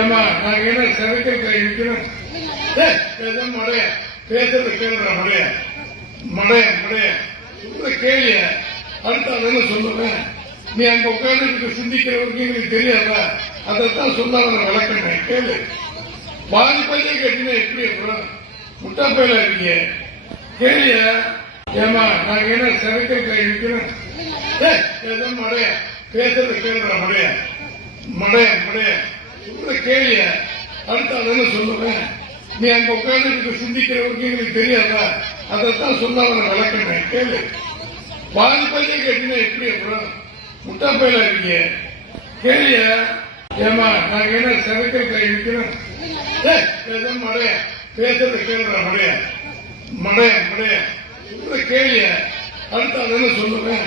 ஏமா நாங்க என்ன சரக்கு இருக்கணும் மடைய பேசுறது கேள்ற மடைய மடைய மடைய சொல்ற கேள்விய அடுத்த சொல்லுவேன். நீ அங்க உட்கார்ந்து சிந்திக்கிறவருக்கு எனக்கு தெரியாதா? அதைத்தான் சொன்னால விளக்கணும். கேளு. பாதி பையன் கேட்டீங்கன்னா எப்படி அப்புறம் முட்டா பையில இருக்கீங்க. கேள்விய ஏமா நாங்க என்ன சரக்கு இருக்கணும் மடைய பேசுறது கேள்ற மடைய மடைய மடைய சொல்ற கேள்விய அடுத்த சொல்லுவேன். நீ அங்க உட்கார்ந்து சிந்திக்கிறவருக்கு எனக்கு தெரியாதா? அதைத்தான் சொன்னால விளக்கணும். கேளு. பாதி பையன் கேட்டீங்கன்னா எப்படி அப்புறம் முட்டா பையில இருக்கீங்க. கேள்விய ஏமா நாங்க என்ன சரக்கு இருக்கணும் மடைய பேசுறது கேள்ற மடைய மடைய மடைய சொல்ற கேள்விய அடுத்த சொல்லுவேன்.